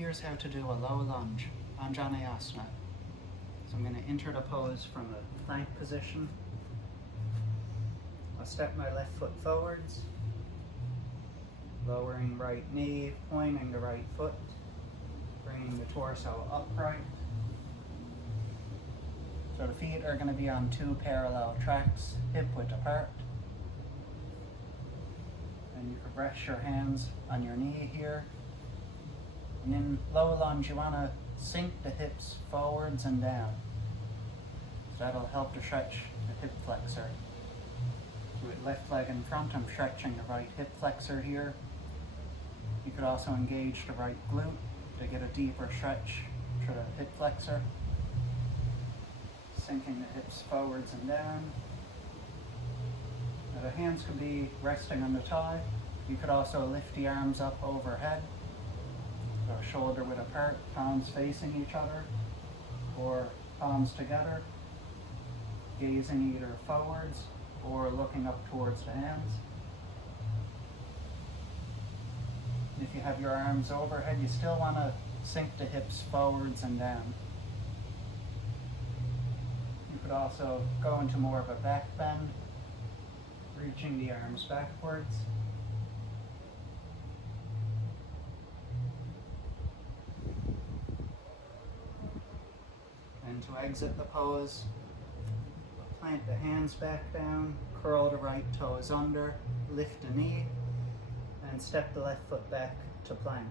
Here's how to do a low lunge, Anjaneyasana. So I'm going to enter the pose from a plank position. I'll step my left foot forwards, lowering right knee, pointing the right foot, bringing the torso upright. So the feet are going to be on two parallel tracks, hip width apart. And you can rest your hands on your knee here. And in low lunge, you want to sink the hips forwards and down. So that'll help to stretch the hip flexor. With left leg in front, I'm stretching the right hip flexor here. You could also engage the right glute to get a deeper stretch to the hip flexor. Sinking the hips forwards and down. Now the hands could be resting on the thigh. You could also lift the arms up overhead. So shoulder width apart, palms facing each other, or palms together, gazing either forwards or looking up towards the hands. If you have your arms overhead, you still want to sink the hips forwards and down. You could also go into more of a back bend, reaching the arms backwards. And to exit the pose, plant the hands back down, curl the right toes under, lift the knee, and step the left foot back to plank.